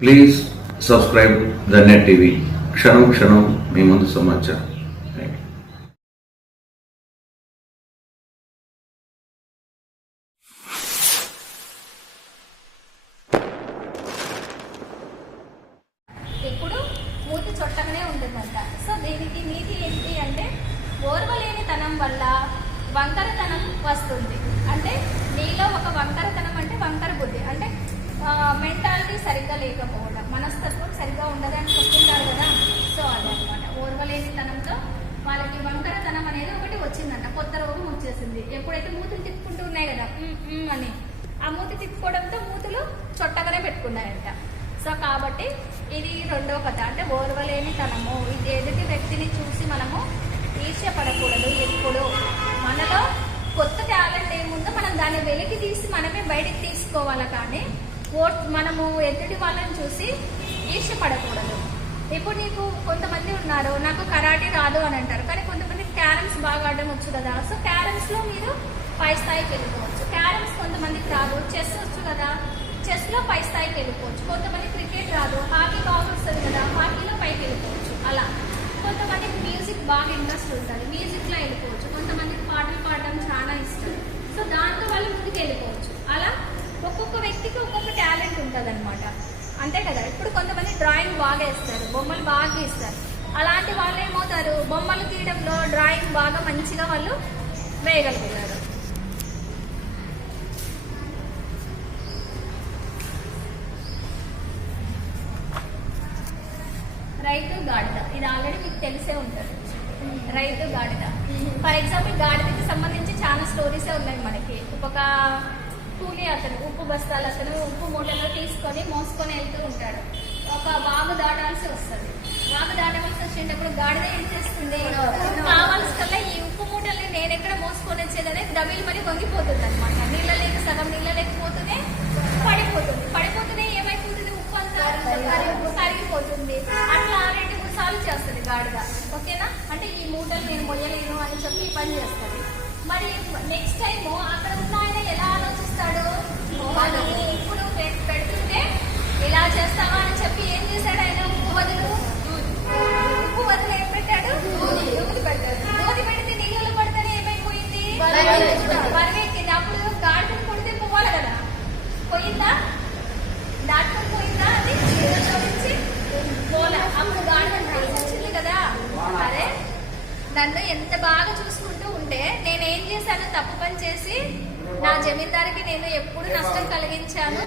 Please subscribe the Net TV క్షణం క్షణం మీ ముందు సమాచారం. థ్యాంక్ ఎప్పుడు? మూతి చుట్టగానే ఉంటుందంట. సో దీనికి నీతి ఏంటి అంటే ఓర్వలేనితనం వల్ల వంకరతనం వస్తుంది. అంటే నీలో ఒక వంకరతనం అంటే వంకర బుద్ధి. అంటే సరిగ్గా లేకపోవడం మనస్తత్వం సరిగ్గా ఉండదని చెప్తున్నారు కదా. సో అదనమాట ఓర్వలేనితనంతో వాళ్ళకి వంకరతనం అనేది ఒకటి వచ్చిందంట. కొత్త రోగం వచ్చేసింది. ఎప్పుడైతే మూతులు తిప్పుకుంటూ ఉన్నాయి కదా అని. ఆ మూతి తిప్పుకోవడంతో మూతులు చొట్టగానే పెట్టుకున్నాయంట సో కాబట్టి ఇది రెండో కథ. అంటే ఓర్వలేనితనము. ఇది ఎదుటి వ్యక్తిని చూసి మనము ఈర్ష్యపడకూడదు ఎప్పుడు. మనలో కొత్త టాలెంట్ ఏముందో మనం దాన్ని వెలికి తీసి మనమే బయటికి తీసుకోవాలి కానీ ఓ- మనము ఎదుటి వాళ్ళని చూసి ఈర్ష్యపడకూడదు ఇప్పుడు నీకు కొంతమంది ఉన్నారు నాకు కరాటే రాదు అని అంటారు కానీ కొంతమంది క్యారమ్స్ బాగా ఆడడం వచ్చు కదా. సో క్యారమ్స్లో మీరు పై స్థాయికి వెళ్ళిపోవచ్చు. క్యారమ్స్ కొంతమందికి రాదు చెస్ వచ్చు కదా. చెస్లో పై స్థాయికి వెళ్ళిపోవచ్చు. కొంతమంది క్రికెట్ రాదు హాకీ బాగా వస్తుంది కదా హాకీలో పైకి వెళ్ళిపోవచ్చు. అలా. కొంతమందికి మ్యూజిక్ బాగా ఇంట్రెస్ట్ ఉంటుంది మ్యూజిక్లో వెళ్ళిపోవచ్చు. కొంతమందికి పాటలు పాడడం చాలా ఇష్టం సో దాంతో వాళ్ళు ముందుకు వెళ్ళిపోవచ్చు అలా ఒక్కొక్క వ్యక్తికి ఒక్కొక్క టాలెంట్ ఉంటుంది అనమాట అంతే కదా? ఇప్పుడు కొంతమంది డ్రాయింగ్ బాగా వేస్తారు బొమ్మలు బాగా గీస్తారు. అలాంటి వాళ్ళు ఏమవుతారు? బొమ్మలు గీయడంలో డ్రాయింగ్ బాగా మంచిగా వాళ్ళు వేయగలుగుతారు. రైతు గాడిద. ఇది ఆల్రెడీ మీకు తెలిసే ఉంటుంది. రైతు గాడిద. ఫర్ ఎగ్జాంపుల్ గాడిదకి సంబంధించి చాలా స్టోరీసే ఉన్నాయి మనకి. ఒక కూలి అతను ఉప్పు బస్తాలు అతను ఉప్పు మూటలో తీసుకొని మోసుకొని వెళ్తూ ఉంటాడు. ఒక వాగు దాటాల్సి వస్తుంది. వాగు దాటవలసి వచ్చేటప్పుడు గాడిద ఏం చేస్తుంది? కావాల్సిన ఈ ఉప్పు మూటల్ని నేను ఎక్కడ మోసుకొని వచ్చేదని డబిల్ మరి వంగిపోతుంది అనమాట నీళ్ళ లేక సగం నీళ్ళ లేకపోతేనే పడిపోతుంది. పడిపోతూనే ఏమైపోతుంది? ఉప్పు అంతా కరిగిపోతుంది. అట్లా రెండు మూడు సార్లు చేస్తుంది గాడిద. ఓకేనా? అంటే ఈ మూటలు నేను మొయ్యలేను అని చెప్పి ఈ పని చేస్తుంది. మరి నెక్స్ట్ టైం అక్కడ ఏమైపోయింది బరువెక్కింది అప్పుడు గాడిని కొడితే పోవాలి కదా పోయిందా దాటుకొని పోయిందా అది నీళ్ళలో నుంచి పోలే అప్పుడు గాడిని వచ్చింది కదా అరే నన్ను ఎంత బాగా చూసుకుంటూ ఉంటే నేను ఏం చేశాను తప్పు పని చేసి నా జమీందారికి నేను ఎప్పుడు నష్టం కలిగించాను.